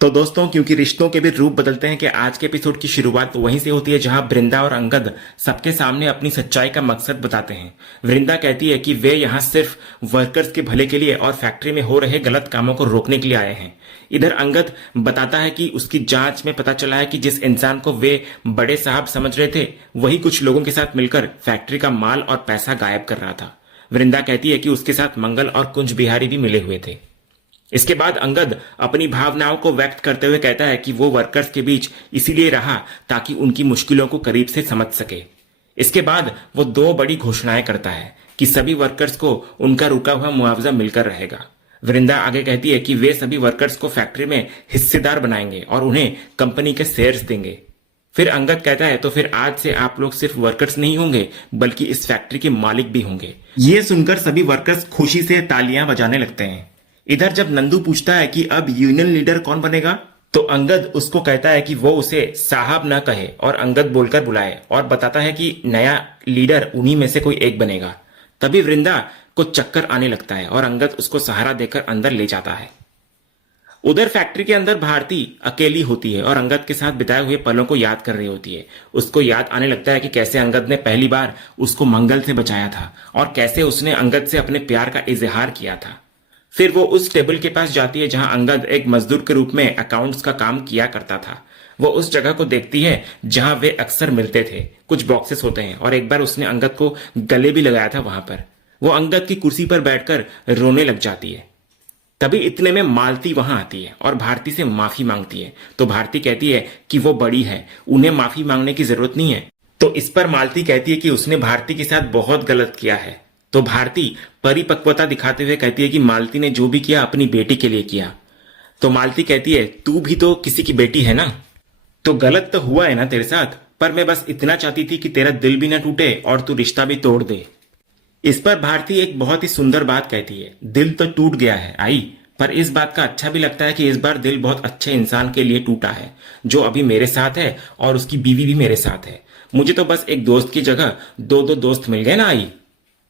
तो दोस्तों, क्योंकि रिश्तों के भी रूप बदलते हैं कि आज के एपिसोड की शुरुआत तो वहीं से होती है जहां वृंदा और अंगद सबके सामने अपनी सच्चाई का मकसद बताते हैं। वृंदा कहती है कि वे यहां सिर्फ वर्कर्स के भले के लिए और फैक्ट्री में हो रहे गलत कामों को रोकने के लिए आए हैं। इधर अंगद बताता है कि उसकी जांच में पता चला है कि जिस इंसान को वे बड़े साहब समझ रहे थे, वही कुछ लोगों के साथ मिलकर फैक्ट्री का माल और पैसा गायब कर रहा था। वृंदा कहती है कि उसके साथ मंगल और कुंज बिहारी भी मिले हुए थे। इसके बाद अंगद अपनी भावनाओं को व्यक्त करते हुए कहता है कि वो वर्कर्स के बीच इसीलिए रहा ताकि उनकी मुश्किलों को करीब से समझ सके। इसके बाद वो दो बड़ी घोषणाएं करता है कि सभी वर्कर्स को उनका रुका हुआ मुआवजा मिलकर रहेगा। वृंदा आगे कहती है कि वे सभी वर्कर्स को फैक्ट्री में हिस्सेदार बनाएंगे और उन्हें कंपनी के शेयर्स देंगे। फिर अंगद कहता है, तो फिर आज से आप लोग सिर्फ वर्कर्स नहीं होंगे बल्कि इस फैक्ट्री के मालिक भी होंगे। ये सुनकर सभी वर्कर्स खुशी से तालियां बजाने लगते हैं। इधर जब नंदू पूछता है कि अब यूनियन लीडर कौन बनेगा, तो अंगद उसको कहता है कि वो उसे साहब न कहे और अंगद बोलकर बुलाए और बताता है कि नया लीडर उन्हीं में से कोई एक बनेगा। तभी वृंदा को चक्कर आने लगता है और अंगद उसको सहारा देकर अंदर ले जाता है। उधर फैक्ट्री के अंदर भारती अकेली होती है और अंगद के साथ बिताए हुए पलों को याद कर रही होती है। उसको याद आने लगता है कि कैसे अंगद ने पहली बार उसको मंगल से बचाया था और कैसे उसने अंगद से अपने प्यार का इजहार किया था। फिर वो उस टेबल के पास जाती है जहां अंगद एक मजदूर के रूप में अकाउंट्स का काम किया करता था। वो उस जगह को देखती है जहां वे अक्सर मिलते थे। कुछ बॉक्सेस होते हैं और एक बार उसने अंगद को गले भी लगाया था वहां पर। वो अंगद की कुर्सी पर बैठकर रोने लग जाती है। तभी इतने में मालती वहां आती है और भारती से माफी मांगती है। तो भारती कहती है कि वो बड़ी है, उन्हें माफी मांगने की जरूरत नहीं है। तो इस पर मालती कहती है कि उसने भारती के साथ बहुत गलत किया है। तो भारती परिपक्वता दिखाते हुए कहती है कि मालती ने जो भी किया अपनी बेटी के लिए किया। तो मालती कहती है, तू भी तो किसी की बेटी है ना, तो गलत तो हुआ है ना तेरे साथ, पर मैं बस इतना चाहती थी कि तेरा दिल भी ना टूटे और तू रिश्ता भी तोड़ दे। इस पर भारती एक बहुत ही सुंदर बात कहती है, दिल तो टूट गया है आई, पर इस बात का अच्छा भी लगता है कि इस बार दिल बहुत अच्छे इंसान के लिए टूटा है जो अभी मेरे साथ है और उसकी बीवी भी मेरे साथ है। मुझे तो बस एक दोस्त की जगह दो दो दोस्त मिल गए ना आई।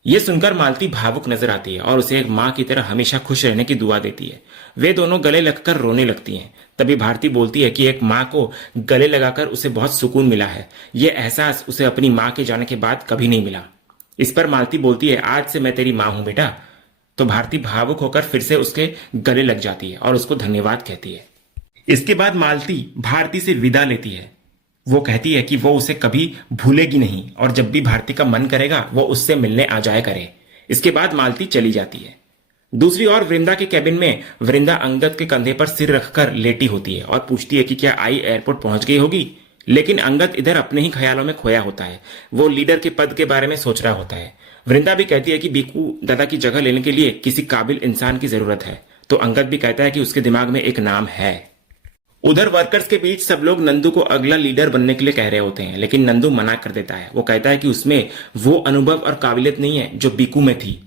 ये सुनकर मालती भावुक नजर आती है और उसे एक माँ की तरह हमेशा खुश रहने की दुआ देती है। वे दोनों गले लगकर रोने लगती हैं। तभी भारती बोलती है कि एक माँ को गले लगाकर उसे बहुत सुकून मिला है। ये एहसास उसे अपनी माँ के जाने के बाद कभी नहीं मिला। इस पर मालती बोलती है, आज से मैं तेरी माँ हूं बेटा। तो भारती भावुक होकर फिर से उसके गले लग जाती है और उसको धन्यवाद कहती है। इसके बाद मालती भारती से विदा लेती है। वो कहती है कि वो उसे कभी भूलेगी नहीं और जब भी भारती का मन करेगा वो उससे मिलने आ जाया करे। इसके बाद मालती चली जाती है। दूसरी ओर वृंदा के कैबिन में वृंदा अंगद के कंधे पर सिर रखकर लेटी होती है और पूछती है कि क्या आई एयरपोर्ट पहुंच गई होगी। लेकिन अंगद इधर अपने ही ख्यालों में खोया होता है। वो लीडर के पद के बारे में सोच रहा होता है। वृंदा भी कहती है कि बीकू दादा की जगह लेने के लिए किसी काबिल इंसान की जरूरत है। तो अंगद भी कहता है कि उसके दिमाग में एक नाम है। उधर वर्कर्स के बीच सब लोग नंदू को अगला लीडर बनने के लिए कह रहे होते हैं, लेकिन नंदू मना कर देता है। वो कहता है कि उसमें वो अनुभव और काबिलियत नहीं है जो बीकू में थी।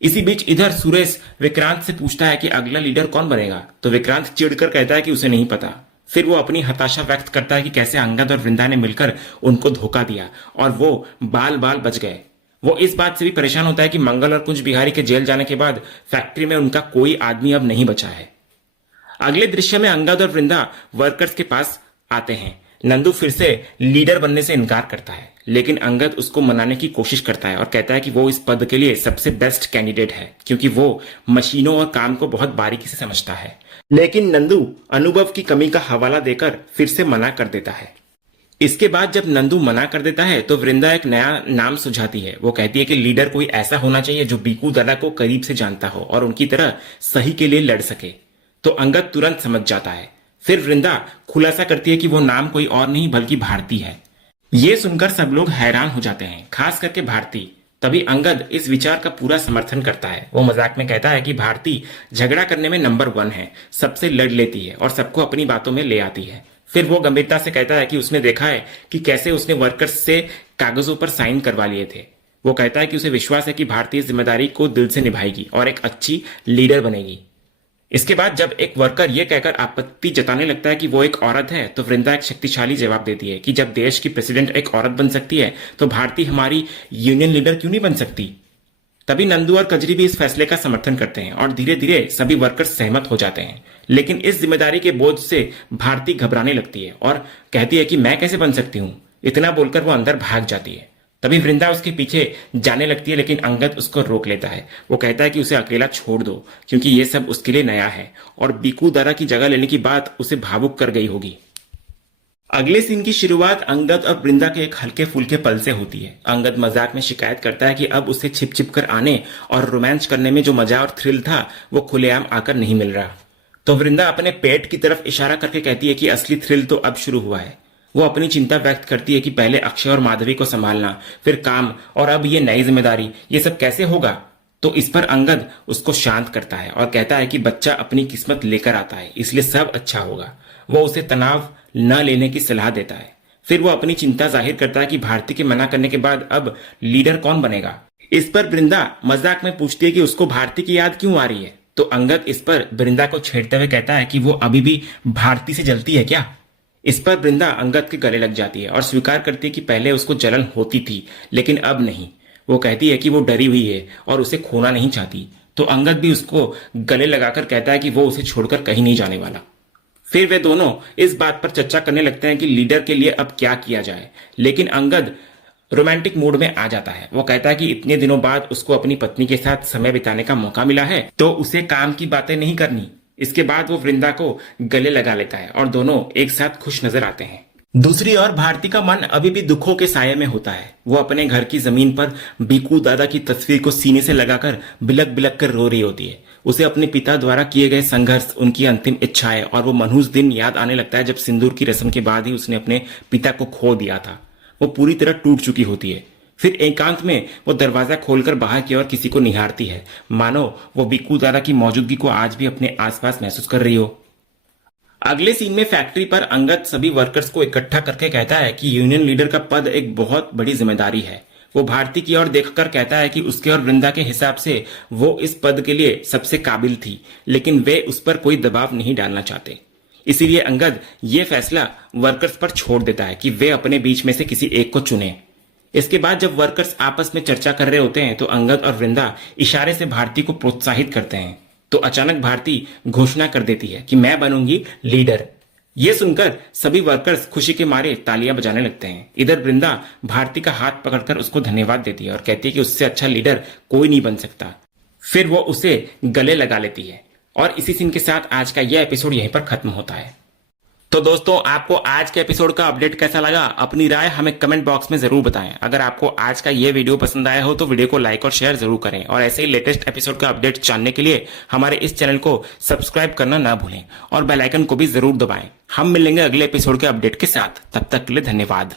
इसी बीच इधर सुरेश विक्रांत से पूछता है कि अगला लीडर कौन बनेगा। तो विक्रांत चिढ़कर कहता है कि उसे नहीं पता। फिर वो अपनी हताशा व्यक्त करता है कि कैसे अंगद और वृंदा ने मिलकर उनको धोखा दिया और वो बाल बाल बच गए। वो इस बात से भी परेशान होता है कि मंगल और कुंज बिहारी के जेल जाने के बाद फैक्ट्री में उनका कोई आदमी अब नहीं बचा है। अगले दृश्य में अंगद और वृंदा वर्कर्स के पास आते हैं। नंदू फिर से लीडर बनने से इनकार करता है, लेकिन अंगद उसको मनाने की कोशिश करता है और कहता है कि वो इस पद के लिए सबसे बेस्ट कैंडिडेट है क्योंकि वो मशीनों और काम को बहुत बारीकी से समझता है। लेकिन नंदू अनुभव की कमी का हवाला देकर फिर से मना कर देता है। इसके बाद जब नंदू मना कर देता है तो वृंदा एक नया नाम सुझाती है। वो कहती है कि लीडर कोई ऐसा होना चाहिए जो बीकू दादा को करीब से जानता हो और उनकी तरह सही के लिए लड़ सके। तो अंगद तुरंत समझ जाता है। फिर वृंदा खुलासा करती है कि वो नाम कोई और नहीं बल्कि भारती है। ये सुनकर सब लोग हैरान हो जाते हैं, खास करके भारती। तभी अंगद इस विचार का पूरा समर्थन करता है। वो मजाक में कहता है कि भारती झगड़ा करने में नंबर 1 है, सबसे लड़ लेती है और सबको अपनी बातों में ले आती है। फिर वो गंभीरता से कहता है कि उसने देखा है कि कैसे उसने वर्कर्स से कागजों पर साइन करवा लिए थे। वो कहता है कि उसे विश्वास है कि भारती इस जिम्मेदारी को दिल से निभाएगी और एक अच्छी लीडर बनेगी। इसके बाद जब एक वर्कर यह कहकर आपत्ति जताने लगता है कि वो एक औरत है, तो वृंदा एक शक्तिशाली जवाब देती है कि जब देश की प्रेसिडेंट एक औरत बन सकती है तो भारती हमारी यूनियन लीडर क्यों नहीं बन सकती। तभी नंदू और कजरी भी इस फैसले का समर्थन करते हैं और धीरे धीरे सभी वर्कर्स सहमत हो जाते हैं। लेकिन इस जिम्मेदारी के बोझ से भारती घबराने लगती है और कहती है कि मैं कैसे बन सकती हूँ। इतना बोलकर वो अंदर भाग जाती है। तभी वृंदा उसके पीछे जाने लगती है, लेकिन अंगद उसको रोक लेता है। वो कहता है कि उसे अकेला छोड़ दो क्योंकि ये सब उसके लिए नया है और बीकू दादा की जगह लेने की बात उसे भावुक कर गई होगी। अगले सीन की शुरुआत अंगद और वृंदा के एक हल्के फुल्के पल से होती है। अंगद मजाक में शिकायत करता है कि अब उसे छिप छिप कर आने और रोमांच करने में जो मजा और थ्रिल था वो खुलेआम आकर नहीं मिल रहा। तो वृंदा अपने पेट की तरफ इशारा करके कहती है कि असली थ्रिल तो अब शुरू हुआ है। वो अपनी चिंता व्यक्त करती है कि पहले अक्षय और माधवी को संभालना, फिर काम, और अब ये नई जिम्मेदारी, ये सब कैसे होगा। तो इस पर अंगद उसको शांत करता है और कहता है कि बच्चा अपनी किस्मत लेकर आता है, इसलिए सब अच्छा होगा। वो उसे तनाव न लेने की सलाह देता है। फिर वो अपनी चिंता जाहिर करता है कि भारती के मना करने के बाद अब लीडर कौन बनेगा। इस पर वृंदा मजाक में पूछती है कि उसको भारती की याद क्यों आ रही है। तो अंगद इस पर वृंदा को छेड़ते हुए कहता है कि वो अभी भी भारती से जलती है क्या। इस पर वृंदा अंगद के गले लग जाती है और स्वीकार करती है कि पहले उसको जलन होती थी लेकिन अब नहीं। वो कहती है कि वो डरी हुई है और उसे खोना नहीं चाहती। तो अंगद भी उसको गले लगाकर कहता है कि वो उसे छोड़कर कहीं नहीं जाने वाला। फिर वे दोनों इस बात पर चर्चा करने लगते हैं कि लीडर के लिए अब क्या किया जाए। लेकिन अंगद रोमांटिक मूड में आ जाता है। वो कहता है कि इतने दिनों बाद उसको अपनी पत्नी के साथ समय बिताने का मौका मिला है तो उसे काम की बातें नहीं करनी। इसके बाद वो वृंदा को गले लगा लेता है और दोनों एक साथ खुश नजर आते हैं। दूसरी ओर भारती का मन अभी भी दुखों के साये में होता है। वो अपने घर की जमीन पर बीकू दादा की तस्वीर को सीने से लगाकर बिलक बिलक कर रो रही होती है। उसे अपने पिता द्वारा किए गए संघर्ष, उनकी अंतिम इच्छाएं और वो मनहूस दिन याद आने लगता है जब सिंदूर की रस्म के बाद ही उसने अपने पिता को खो दिया था। वो पूरी तरह टूट चुकी होती है। फिर एकांत में वो दरवाजा खोलकर बाहर की ओर किसी को निहारती है, मानो वो बीकू दादा की मौजूदगी को आज भी अपने आसपास महसूस कर रही हो। अगले सीन में फैक्ट्री पर अंगद सभी वर्कर्स को इकट्ठा करके कहता है कि यूनियन लीडर का पद एक बहुत बड़ी जिम्मेदारी है। वो भारती की ओर देखकर कहता है कि उसके और वृंदा के हिसाब से वो इस पद के लिए सबसे काबिल थी, लेकिन वे उस पर कोई दबाव नहीं डालना चाहते। इसीलिए अंगद ये फैसला वर्कर्स पर छोड़ देता है कि वे अपने बीच में से किसी एक को चुने। इसके बाद जब वर्कर्स आपस में चर्चा कर रहे होते हैं तो अंगद और वृंदा इशारे से भारती को प्रोत्साहित करते हैं। तो अचानक भारती घोषणा कर देती है कि मैं बनूंगी लीडर। ये सुनकर सभी वर्कर्स खुशी के मारे तालियां बजाने लगते हैं। इधर वृंदा भारती का हाथ पकड़कर उसको धन्यवाद देती है और कहती है कि उससे अच्छा लीडर कोई नहीं बन सकता। फिर वो उसे गले लगा लेती है और इसी सीन के साथ आज का यह एपिसोड यहीं पर खत्म होता है। तो दोस्तों, आपको आज के एपिसोड का अपडेट कैसा लगा, अपनी राय हमें कमेंट बॉक्स में जरूर बताएं। अगर आपको आज का ये वीडियो पसंद आया हो तो वीडियो को लाइक और शेयर जरूर करें और ऐसे ही लेटेस्ट एपिसोड का अपडेट जानने के लिए हमारे इस चैनल को सब्सक्राइब करना ना भूलें और बेल आइकन को भी जरूर दबाएं। हम मिलेंगे अगले एपिसोड के अपडेट के साथ। तब तक के लिए धन्यवाद।